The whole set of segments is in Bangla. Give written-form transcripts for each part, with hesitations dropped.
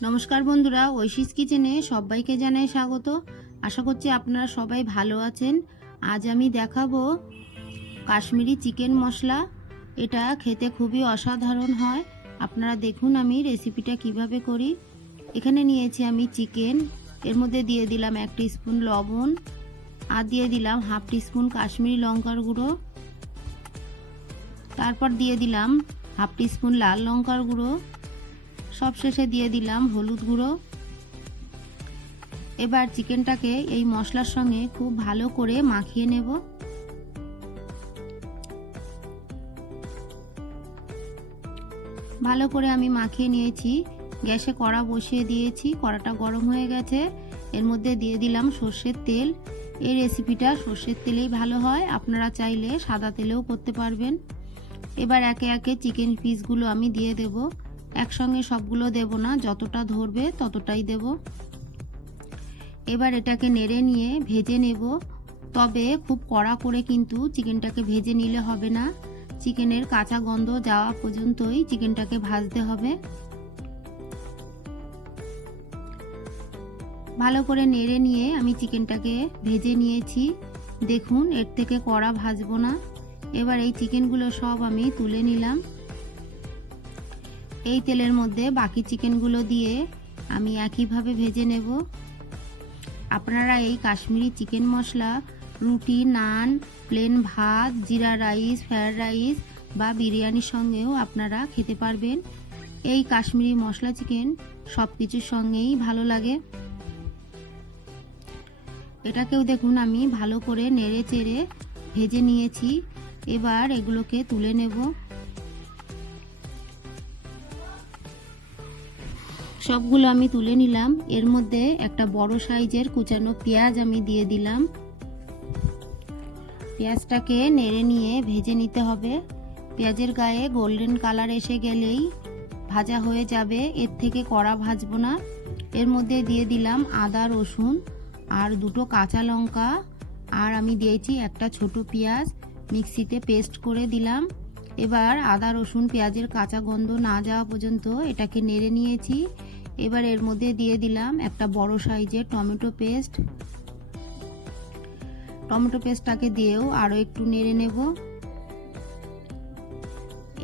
নমস্কার বন্ধুরা, ঐশীস কিচেনে সবাইকে জানাই স্বাগত। আশা করছি আপনারা সবাই ভালো আছেন। আজ আমি দেখাবো কাশ্মীরি চিকেন মশলা। এটা খেতে খুবই অসাধারণ হয়। আপনারা দেখুন আমি রেসিপিটা কিভাবে করি। এখানে নিয়েছি আমি চিকেন, এর মধ্যে দিয়ে দিলাম 1 টিস্পুন লবণ, আর দিয়ে দিলাম হাফ টিস্পুন কাশ্মীরি লঙ্কার গুঁড়ো, তারপর দিয়ে দিলাম হাফ টিস্পুন লাল লঙ্কার গুঁড়ো, সবশেষে দিয়ে দিলাম হলুদ গুঁড়ো। এবার চিকেনটাকে এই মশলার সঙ্গে খুব ভালো করে মাখিয়ে নেব। ভালো করে আমি মাখিয়ে নিয়েছি। গ্যাসে কড়া বসিয়ে দিয়েছি, কড়াটা গরম হয়ে গেছে। এর মধ্যে দিয়ে দিলাম সর্ষের তেল। এই রেসিপিটা সর্ষের তেলেই ভালো হয়, আপনারা চাইলে সাদা তেলেও করতে পারবেন। এবার একে একে চিকেন পিসগুলো আমি দিয়ে দেব। একসঙ্গে সবগুলো দেব না, যতটা ধরবে ততটাই দেব। এবার এটাকে নেড়ে নিয়ে ভেজে নেব, তবে খুব কড়া করে কিন্তু চিকেনটাকে ভেজে নিলে হবে না। চিকেনের কাঁচা গন্ধ যাওয়া পর্যন্তই চিকেনটাকে ভাজতে হবে। ভালো করে নেড়ে নিয়ে আমি চিকেনটাকে ভেজে নিয়েছি। দেখুন, এর থেকে কড়া ভাজবো না। এবার এই চিকেনগুলো সব আমি তুলে নিলাম। এই তেলের মধ্যে বাকি চিকেনগুলো দিয়ে আমি একইভাবে ভেজে নেব। আপনারা এই কাশ্মীরি চিকেন মশলা রুটি, নান, প্লেন ভাত, জিরা রাইস, ফ্রায়েড রাইস বা বিরিয়ানির সঙ্গেও আপনারা খেতে পারবেন। এই কাশ্মীরি মশলা চিকেন সব কিছুর সঙ্গেই ভালো লাগে। এটাকেও দেখুন আমি ভালো করে নেড়ে চেড়ে ভেজে নিয়েছি। এবার এগুলোকে তুলে নেব। সবগুলো আমি তুলে নিলাম। এর মধ্যে একটা বড় সাইজের কুচানো পেঁয়াজ আমি দিয়ে দিলাম। পেঁয়াজটাকে নেড়ে নিয়ে ভেজে নিতে হবে। পেঁয়াজের গায়ে গোল্ডেন কালার এসে গেলেই ভাজা হয়ে যাবে, এর থেকে কড়া ভাজবো না। এর মধ্যে দিয়ে দিলাম আদা, রসুন আর 2টো কাঁচা লঙ্কা, আর আমি দিয়েছি একটা ছোট পেঁয়াজ মিক্সিতে পেস্ট করে দিলাম। এবার আদা, রসুন, পেঁয়াজের কাঁচা গন্ধ না যাওয়া পর্যন্ত এটাকে নেড়ে নিয়েছি। এবার এর মধ্যে দিয়ে দিলাম একটা বড় সাইজের টমেটো পেস্ট। টমেটো পেস্টটাকে দিয়েও আরও একটু নেড়ে নেব।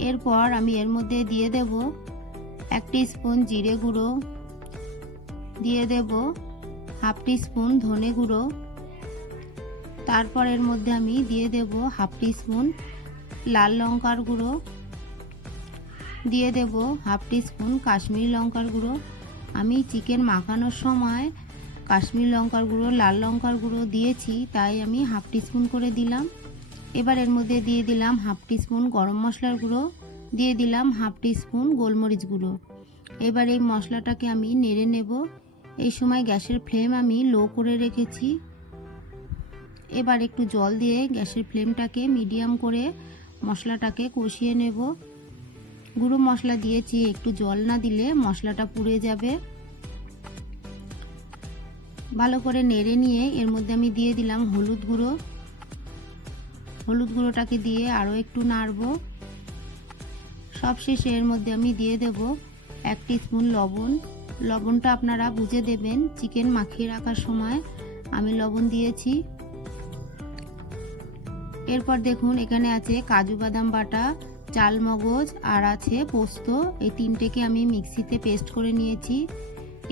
এরপর আমি এর মধ্যে দিয়ে দেব 1 টিস্পুন জিরে গুঁড়ো, দিয়ে দেব হাফ টিস্পুন ধনে গুঁড়ো, তারপর এর মধ্যে আমি দিয়ে দেব হাফ টিস্পুন লাল লঙ্কার গুঁড়ো, দিয়ে দেব হাফ টিস্পুন কাশ্মীরি লঙ্কার গুঁড়ো। আমি চিকেন মাখানোর সময় কাশ্মীরি লঙ্কার গুঁড়ো, লাল লঙ্কার গুঁড়ো দিয়েছি, তাই আমি হাফ টিস্পুন করে দিলাম। এবার এর মধ্যে দিয়ে দিলাম হাফ টিস্পুন গরম মশলার গুঁড়ো, দিয়ে দিলাম হাফ টিস্পুন গোলমরিচ গুঁড়ো। এবার এই মশলাটাকে আমি নেড়ে নেব। এই সময় গ্যাসের ফ্লেম আমি লো করে রেখেছি। এবার একটু জল দিয়ে গ্যাসের ফ্লেমটাকে মিডিয়াম করে মশলাটাকে কষিয়ে নেব। গুঁড়ো মশলা দিয়েছি, একটু জল না দিলে মশলাটা পুড়ে যাবে। ভালো করে নেড়ে নিয়ে এর মধ্যে আমি দিয়ে দিলাম হলুদ গুঁড়ো। হলুদ গুঁড়োটাকে দিয়ে আরও একটু নাড়ব। সবশেষে এর মধ্যে আমি দিয়ে দেব 1 টিস্পুন লবণ। লবণটা আপনারা বুঝে দেবেন, চিকেন মাখিয়ে রাখার সময় আমি লবণ দিয়েছি। এরপর দেখুন এখানে আছে কাজু বাদাম বাটা, চাল মগজ আর আছে পোস্ত। এই তিনটেকে আমি মিক্সিতে পেস্ট করে নিয়েছি।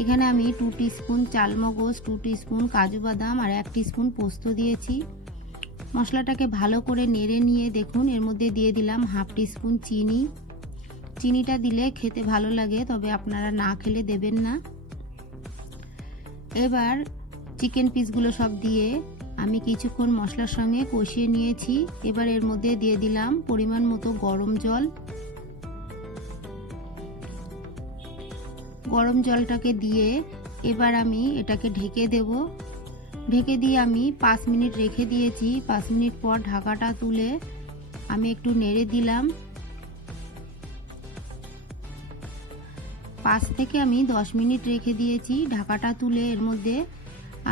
এখানে আমি 2 টিস্পুন চাল মগজ, 2 টিস্পুন কাজু বাদাম আর 1 টিস্পুন পোস্ত দিয়েছি। মশলাটাকে ভালো করে নেড়ে নিয়ে দেখুন এর মধ্যে দিয়ে দিলাম হাফ টিস্পুন চিনি। চিনিটা দিলে খেতে ভালো লাগে, তবে আপনারা না খেলে দেবেন না। এবার চিকেন পিসগুলো সব দিয়ে আমি কিছুক্ষণ মশলার সঙ্গে কষিয়ে নিয়েছি। এবার এর মধ্যে দিয়ে দিলাম পরিমাণ মতো গরম জল। গরম জলটাকে দিয়ে এবার আমি এটাকে ঢেকে দেব। ঢেকে দিয়ে আমি 5 মিনিট রেখে দিয়েছি। 5 মিনিট পর ঢাকাটা তুলে আমি একটু নেড়ে দিলাম। 5 থেকে আমি 10 মিনিট রেখে দিয়েছি। ঢাকাটা তুলে এর মধ্যে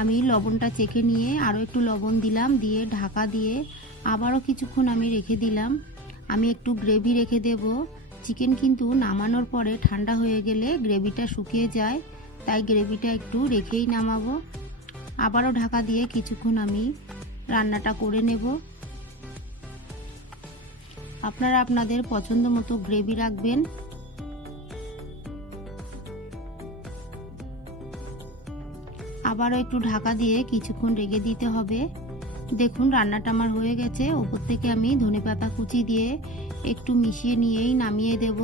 আমি লবণটা চেখে নিয়ে আরও একটু লবণ দিলাম, দিয়ে ঢাকা দিয়ে আবারও কিছুক্ষণ আমি রেখে দিলাম। আমি একটু গ্রেভি রেখে দেব, চিকেন কিন্তু নামানোর পরে ঠান্ডা হয়ে গেলে গ্রেভিটা শুকিয়ে যায়, তাই গ্রেভিটা একটু রেখেই নামাবো। আবারও ঢাকা দিয়ে কিছুক্ষণ আমি রান্নাটা করে নেব। আপনারা আপনাদের পছন্দ মতো গ্রেভি রাখবেন। আবারও একটু ঢাকা দিয়ে কিছুক্ষণ রেখে দিতে হবে। দেখুন রান্নাটা আমার হয়ে গেছে। ওপর থেকে আমি ধনেপাতা কুচি দিয়ে একটু মিশিয়ে নিয়েই নামিয়ে দেব।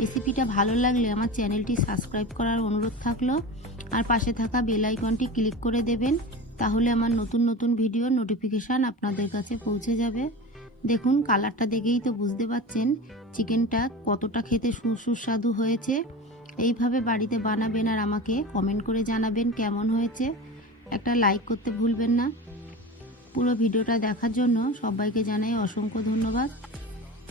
রেসিপিটা ভালো লাগলে আমার চ্যানেলটি সাবস্ক্রাইব করার অনুরোধ থাকলো, আর পাশে থাকা বেল আইকনটি ক্লিক করে দেবেন, তাহলে আমার নতুন নতুন ভিডিওর নোটিফিকেশান আপনাদের কাছে পৌঁছে যাবে। দেখুন কালারটা দেখেই তো বুঝতে পারছেন চিকেনটা কতটা খেতে সুস্বাদু হয়েছে। এইভাবে বাড়িতে বানাবেন আর আমাকে কমেন্ট করে জানাবেন কেমন হয়েছে। একটা লাইক করতে ভুলবেন না। পুরো ভিডিওটা দেখার জন্য সবাইকে জানাই অসংখ্য ধন্যবাদ।